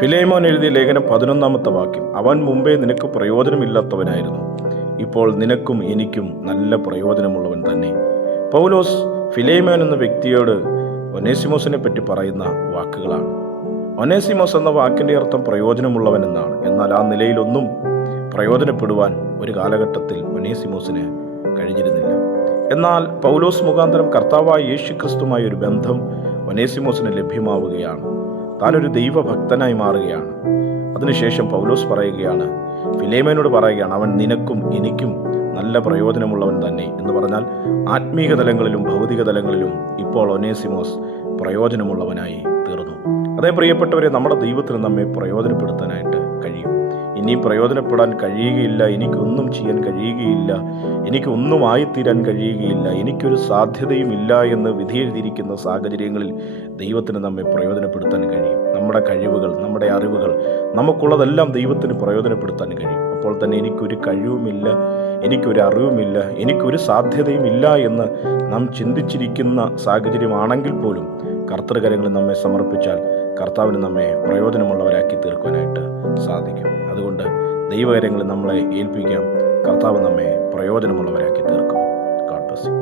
Philemon എഴുതിയ ലേഖനം 11-ാമത്തെ വാക്യം. അവൻ മുമ്പേ നിനക്ക് പ്രയോജനമില്ലാത്തവനായിരുന്നു, ഇപ്പോൾ നിനക്കും എനിക്കും നല്ല പ്രയോജനമുള്ളവൻ തന്നെ. പൗലോസ് ഫിലേമോൻ എന്ന വ്യക്തിയോട് ഒനേസിമോസിനെ പറ്റി പറയുന്ന വാക്കുകളാണ്. ഒനേസിമോസ് എന്ന വാക്കിൻ്റെ അർത്ഥം പ്രയോജനമുള്ളവൻ എന്നാണ്. എന്നാൽ ആ നിലയിലൊന്നും പ്രയോജനപ്പെടുവാൻ ഒരു കാലഘട്ടത്തിൽ ഒനേസിമോസിന് കഴിഞ്ഞിരുന്നില്ല. എന്നാൽ പൗലോസ് മുഖാന്തരം കർത്താവായ യേശുക്രിസ്തുമായ ഒരു ബന്ധം ഒനേസിമോസിന് ലഭ്യമാവുകയാണ്. താനൊരു ദൈവഭക്തനായി മാറുകയാണ്. അതിനുശേഷം പൗലോസ് പറയുകയാണ്, ഫിലേമോനോട് പറയുകയാണ്, അവൻ നിനക്കും എനിക്കും നല്ല പ്രയോജനമുള്ളവൻ തന്നെ എന്ന് പറഞ്ഞാൽ ആത്മീക തലങ്ങളിലും ഭൗതിക തലങ്ങളിലും ഇപ്പോൾ ഒനേസിമോസ് പ്രയോജനമുള്ളവനായി തീർന്നു. അതേ പ്രിയപ്പെട്ടവരെ, നമ്മുടെ ദൈവത്തിന് നമ്മെ പ്രയോജനപ്പെടുത്താനായിട്ട് കഴിയും. ഇനിയും പ്രയോജനപ്പെടാൻ കഴിയുകയില്ല, എനിക്കൊന്നും ചെയ്യാൻ കഴിയുകയില്ല, എനിക്കൊന്നും ആയിത്തീരാൻ കഴിയുകയില്ല, എനിക്കൊരു സാധ്യതയും ഇല്ല എന്ന് വിധിയെഴുതിയിരിക്കുന്ന സാഹചര്യങ്ങളിൽ ദൈവത്തിന് നമ്മെ പ്രയോജനപ്പെടുത്താൻ കഴിയും. നമ്മുടെ കഴിവുകൾ, നമ്മുടെ അറിവുകൾ, നമുക്കുള്ളതെല്ലാം ദൈവത്തിന് പ്രയോജനപ്പെടുത്താൻ കഴിയും. അപ്പോൾ തന്നെ എനിക്കൊരു കഴിവുമില്ല, എനിക്കൊരു അറിവുമില്ല, എനിക്കൊരു സാധ്യതയും ഇല്ല എന്ന് നാം ചിന്തിച്ചിരിക്കുന്ന സാഹചര്യമാണെങ്കിൽ പോലും കർത്തൃകരങ്ങളിൽ നമ്മെ സമർപ്പിച്ചാൽ കർത്താവിന് നമ്മെ പ്രയോജനമുള്ളവരാക്കി തീർക്കുവാനായിട്ട് സാധിക്കും. അതുകൊണ്ട് ദൈവകരങ്ങളിൽ നമ്മളെ ഏൽപ്പിക്കാം. കർത്താവ് നമ്മെ പ്രയോജനമുള്ളവരാക്കി തീർക്കും. God bless you.